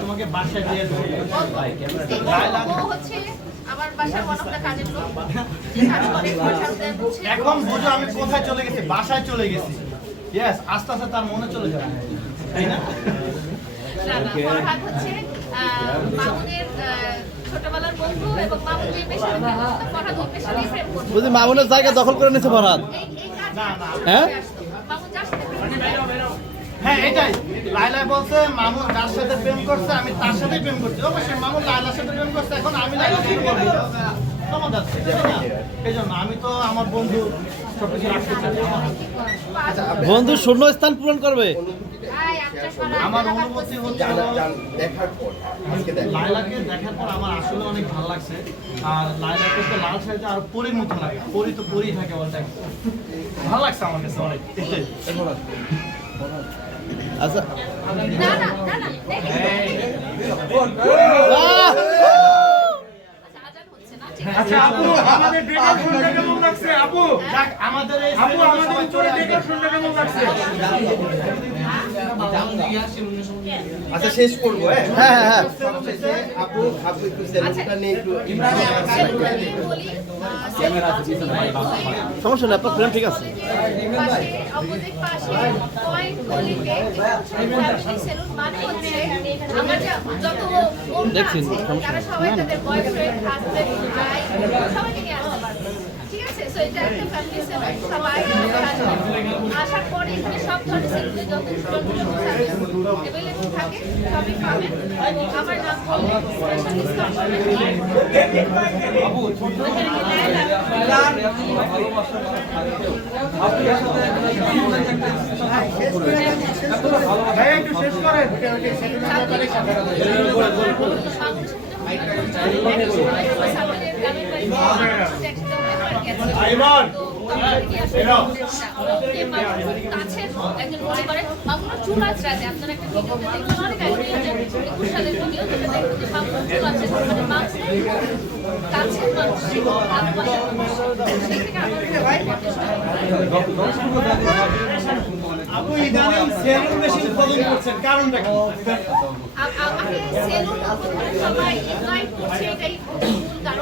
তোমাকে বাসায় দিয়ে হচ্ছে আমার বাসার one কাজের লোক। এখন বুঝো আমি কোথায় চলে গেছি বাসায় চলে গেছি ইয়েস আস্তে আস্তে তার মনে চলে যাবে তাই না ফরহাদ হচ্ছে, মামুনের, ছোটবেলার বন্ধু এবং মামুন প্রেম করতো। মামুনের জায়গা দখল করে নিয়েছে ফরহাদ। হ্যাঁ? মামুন হ্যাঁ এটাই। লাইলা বলছে মামুন তার সাথে প্রেম করছে? আমি তার সাথেই প্রেম করছি। অবশ্যই মামুন লাইলার সাথে প্রেম করছে। এখন আমি লাইলা সাথে প্রেম করব? এই জন্য আমি তো আমার বন্ধু সবকিছু রাখতে বন্ধু শূন্য স্থান পূরণ করবে। আমার অনুভূতি হচ্ছে দেখার পর আজকে লাইলাকে দেখার পর আমার আসলে অনেক ভালো লাগছে। আর লাইলাকে তো লাল শাড়িতে আর পরির মতো লাগে পরি তো পরি থাকে বলতে ভালো লাগছে আমার কাছে অনেক। আচ্ছা। না, না, না, না, আচ্ছা, আজান হচ্ছে না, ঠিক আছে। আচ্ছা আপু আমাদের ডেকোরেশনটা কেমন লাগছে আপু? আমাদের এই আপু আমাদের উপরে ডেকোরেশনটা কেমন লাগছে? আচ্ছা শেষ করব হ্যাঁ? হ্যাঁ আপু আপু একটু সেলুনটা নিয়ে একটু সমস্যা নেই আপনার ফ্রেম ঠিক আছে। মানে দেখছেন। ঠিক আছে? So এটা একটা family salon, সবাই আসার পরে এখানে সব ধরনের যত যতটুকু service available ভাই একটু শেষ করেন আইমান, চুল আছে আপনারা একটা ভিডিওতে দেখবেন অনেক আইডিয়া একুশ সালের ভিডিও যেটা দেখবেন যে মামুন চুল আছে মানে মামুনের কাছের মানুষ ভালোবাসা সেই থেকে আমাদের আপু ইদানিং সেলুন বেশি উৎপাদন করছেন কারণটা কি? আ- সেলুন সবাই ইনভাইট করছে এটাই মূল কারণ।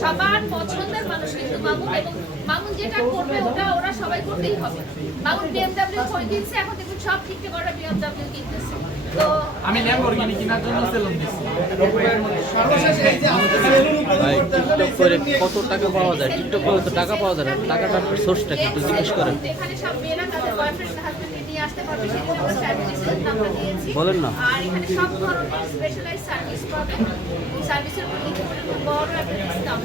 সবার পছন্দের মানুষ কিন্তু মামুন এবং মামুন যেটা করবে ওটা ওরা সবাই করতেই হবে। মামুন বিএমডাব্লিউ করে দিচ্ছে এখন দেখুন সব ঠিকঠাক ওরা বিএমডাব্লিউ কিনতেছে আমি ল্যাম্বরগিনি কেনার জন্য সেলুন ভাই টিকটক করে কত টাকা পাওয়া যায় টিকটক করে তো টাকা পাওয়া যায় না টাকাটার সোর্সটা কি একটু জিজ্ঞেস করেন এখানে সব মেয়েরা তাদের বয়ফ্রেন্ড হাজবেন্ডকে নিয়ে আসতে পারবে সেজন্য আমরা সেলুন নামটা দিয়েছি বলেন না। আর এখানে সব ধরনের স্পেশালাইজ সার্ভিস পাবেন এবং সার্ভিসের উপর কিন্তু বড় একটা ডিসকাউন্ট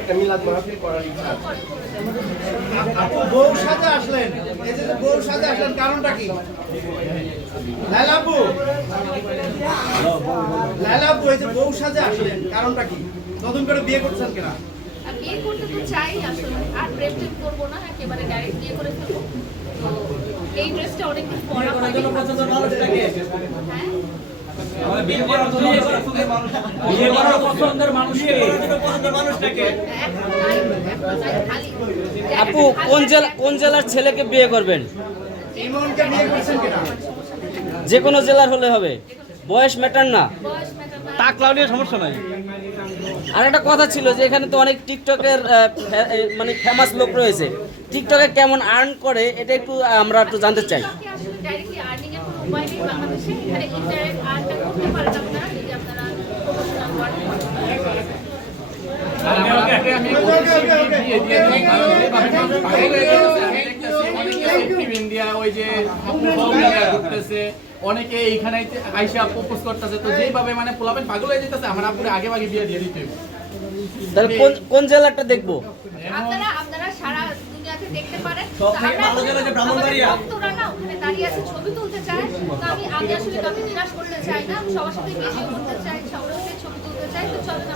একটা মিলাদ মাহফিল করার ইচ্ছা বউ সাজে আসলেন। এই যে বউ সাজে আসলেন কারণটা কি? লাইলা আপু। লাইলা আপু এই যে বউ সাজে আসলেন কারণটা কি? নতুন করে বিয়ে করছেন কিনা? বিয়ে করতে তো চাই আসলে। আর প্রেম টেম করব না একেবারে ডাইরেক্ট বিয়ে করে ফেলব। তো এই ড্রেসটা অনেকদিন পরা হ্যাঁ। আপু কোন জেলা কোন জেলার ছেলেকে বিয়ে করবেন? যে কোনো জেলার হলে হবে। বয়স ম্যাটার না। বয়স matter না। টাকলাও নিয়ে সমস্যা নাই। আর একটা কথা ছিল যে এখানে তো অনেক টিকটকের মানে ফেমাস লোক রয়েছে। টিকটকে কেমন আর্ন করে এটা একটু আমরা একটু জানতে চাই TikTok-এ আসলে directly earning এর কোনো উপায় নেই বাংলাদেশে। এখানে করতে পারেন আপনারা যদি আপনারা অনেকে এইখানে আইসা প্রপোজ করতেছে তো যেভাবে মানে পোলাপেন পাগল হয়ে যেতেছে আমার আপুরে আগে আগে বিয়ে দিয়ে দিতে তাহলে কোন কোন জেলাটা দেখব? আপনারা আপনারা সারা দুনিয়াতে দেখতে পারেন। আমরা আমাদের ভক্তরা না ওখানে দাঁড়িয়ে আছে ছবি তুলতে চায়। তো আমি আমি আসলে কাউকে নিরাশ করতে চাই না। আমি সবার সাথে ভিডিও করতে চাই সবার সাথে ছবি তুলতে চাই তো চলেন